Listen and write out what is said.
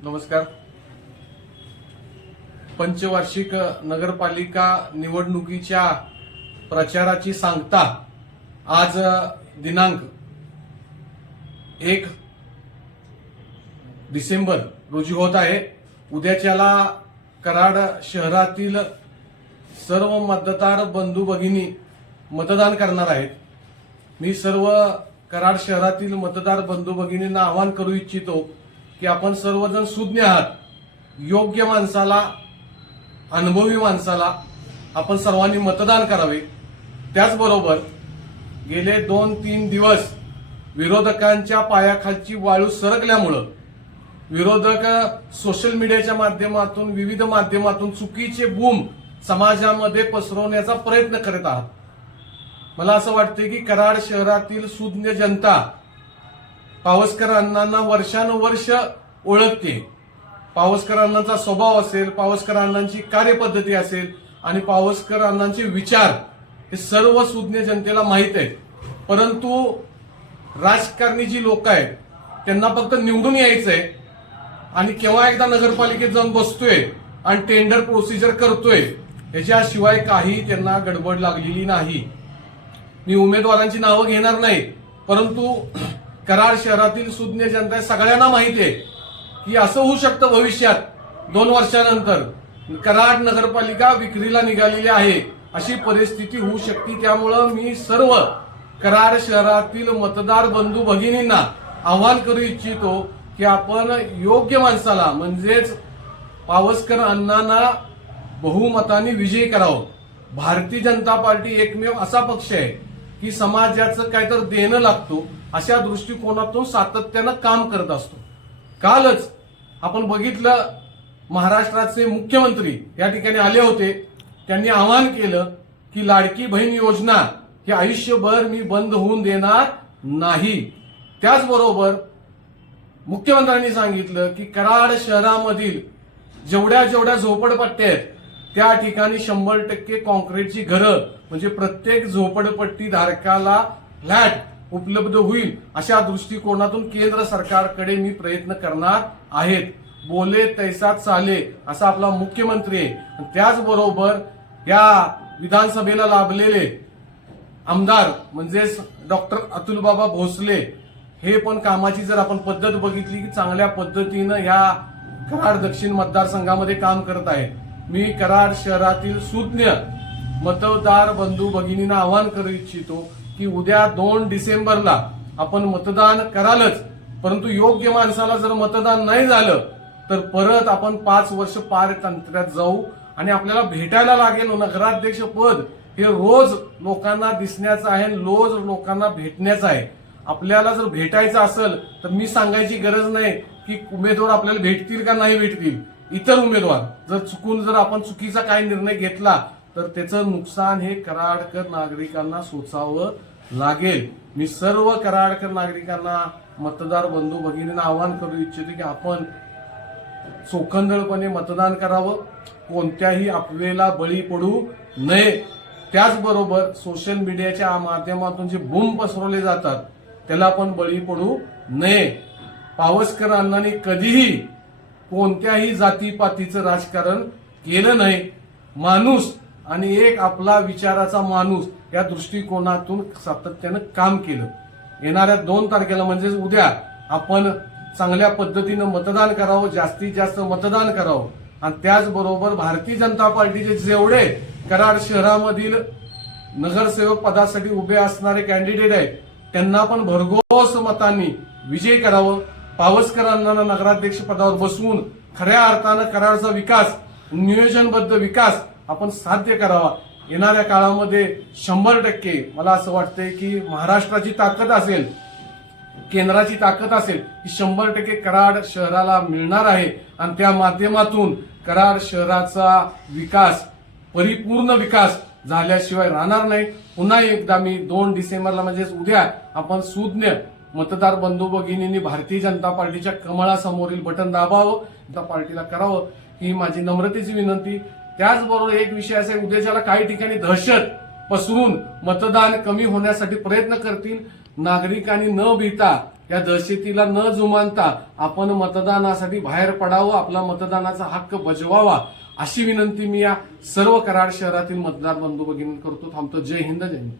नमस्कार. पंचवार्षिक नगरपालिका निवडणुकीच्या प्रचाराची सांगता आज दिनांक 1 डिसेंबर रोजी होत आहे. उद्याच्याला कराड शहरातील सर्व मतदार बंधू भगिनी मतदान करणार आहेत. मी सर्व कराड शहरातील मतदार बंधू भगिनींना आवाहन करू इच्छितो की आपण सर्वजण सुज्ञ आहात. योग्य माणसाला, अनुभवी माणसाला आपण सर्वांनी मतदान करावे. त्याचबरोबर गेले 2-3 दिवस विरोधकांच्या पायाखालची वाळू सरकल्यामुळं विरोधक सोशल मीडियाच्या माध्यमातून, विविध माध्यमातून चुकीचे बूम समाजामध्ये पसरवण्याचा प्रयत्न करत आहात. मला असं वाटतं की कराड शहरातील सुज्ञ जनता पावसकर अण्णांना वर्षानुवर्ष ओळखते. पावसकर अण्णांचा स्वभाव असेल, पावसकर अण्णांची कार्यपद्धती असेल आणि पावसकर अण्णांचे विचार हे सर्व सुज्ञ जनतेला माहीत आहेत. परंतु राजकारणी जी लोक आहेत त्यांना फक्त निवडून यायचंय आणि केव्हा एकदा नगरपालिकेत जाऊन बसतोय आणि टेंडर प्रोसिजर करतोय, याच्याशिवाय काही त्यांना गडबड लागलेली नाही. मी उमेदवारांची नावं घेणार नाही, परंतु कराड शहरातील सुज्ञ जनता सगळ्यांना माहिती आहे की असं होऊ शकतं भविष्यात 2 वर्षानंतर कराड नगरपालिका विक्रीला निघालेली आहे, अशी परिस्थिती होऊ शकते. त्यामुळं मी सर्व कराड शहरातील मतदार बंधू भगिनींना आवाहन करू इच्छितो की आपण योग्य माणसाला म्हणजेच पावसकर अण्णांना बहुमताने विजयी करावं. भारतीय जनता पार्टी एकमेव असा पक्ष आहे की समाजाचं काहीतरी देणं लागतो अशा दृष्टिकोनातून सातत्यानं काम करत असतो. कालच आपण बघितलं, महाराष्ट्राचे मुख्यमंत्री या ठिकाणी आले होते. त्यांनी आवाहन केलं की लाडकी बहीण योजना ही आयुष्यभर मी बंद होऊन देणार नाही. त्याचबरोबर मुख्यमंत्र्यांनी सांगितलं की कराड शहरामधील जेवढ्या झोपडपट्ट्या आहेत त्या ठिकाणी 100% कॉन्क्रीटची घरं म्हणजे प्रत्येक झोपडपट्टी धारकाला फ्लॅट उपलब्ध होईल अशा दृष्टिकोनातून केंद्र सरकारकडे मी प्रयत्न करणार आहेत. बोले तैसा चाले असा आपला मुख्यमंत्री आहे. त्याचबरोबर या विधानसभेला लाभलेले आमदार म्हणजेच डॉक्टर अतुलबाबा भोसले हे पण कामाची जर आपण पद्धत बघितली की चांगल्या पद्धतीनं या कराड दक्षिण मतदारसंघामध्ये काम करत आहे. मी कराड शहरातील सुज्ञ मतदार बंधू भगिनींना आवाहन करू इच्छितो की उद्या 2 डिसेंबरला आपण मतदान करालच, परंतु योग्य माणसाला जर मतदान नाही झालं तर परत आपण 5 वर्ष पारतंत्र्यात जाऊ आणि आपल्याला भेटायला लागेल. नगराध्यक्ष पद हे रोज लोकांना दिसण्याचं आहे, रोज लोकांना भेटण्याचं आहे. आपल्याला जर भेटायचं असेल तर मी सांगायची गरज नाही की उमेदवार आपल्याला भेटतील का नाही भेटतील. इतर उमेदवार जर आपण चुकीचा काही निर्णय घेतला तर त्याचं नुकसान हे कराडकर नागरिकांना सोसावं लागेल. मी सर्व कराडकर नागरिकांना, मतदार बंधू भगिनींना आवाहन करू इच्छितो की आपण चोखंदळपणे मतदान करावं, कोणत्याही अफवेला बळी पडू नये. त्याचबरोबर सोशल मीडियाच्या माध्यमातून जे बूम पसरवले जातात त्याला पण बळी पडू नये. पावसकर अण्णांनी कधीही कोणत्याही जातीपातीचं राजकारण केलं नाही. माणूस आणि एक आपला विचाराचा माणूस या दृष्टिकोनातून सातत्यानं काम केलं. येणाऱ्या 2 तारखेला म्हणजेच उद्या आपण चांगल्या पद्धतीनं मतदान करावं, जास्तीत जास्त मतदान करावं. आणि त्याचबरोबर भारतीय जनता पार्टीचे जेवढे कराड शहरामधील नगरसेवक पदासाठी उभे असणारे कॅन्डिडेट आहेत त्यांना पण भरघोस मतांनी विजयी करावं. पावसकर अण्णांना नगराध्यक्ष पदावर बसवून खऱ्या अर्थानं कराडचा विकास, नियोजनबद्ध विकास आपण साध्य करावा. येणाऱ्या काळामध्ये 100% मला असं वाटतंय की महाराष्ट्राची ताकद असेल, केंद्राची ताकद असेल की 100% कराड शहराला मिळणार आहे आणि त्या माध्यमातून कराड शहराचा विकास, परिपूर्ण विकास झाल्याशिवाय राहणार नाही. पुन्हा एकदा मी 2 डिसेंबरला म्हणजेच उद्या आपण सुज्ञ मतदार बंधू भगिनींनी भारतीय जनता पार्टीच्या कमळासमोरील बटन दाबावं, जनता पार्टीला करावं ही माझी नम्रतेची विनंती. त्याचबरोबर एक विषय असा आहे, उद्याच्याला काही ठिकाणी दहशत पसरून मतदान कमी होण्यासाठी प्रयत्न करतील. नागरिकांनी न भीता या दहशतीला न जुमानता आपण मतदानासाठी बाहेर पडावं, आपला मतदानाचा हक्क बजवावा, अशी विनंती मी या सर्व कराड शहरातील मतदार बंधू भगिनी करतो. थांबतो. जय हिंद, जय हिंद.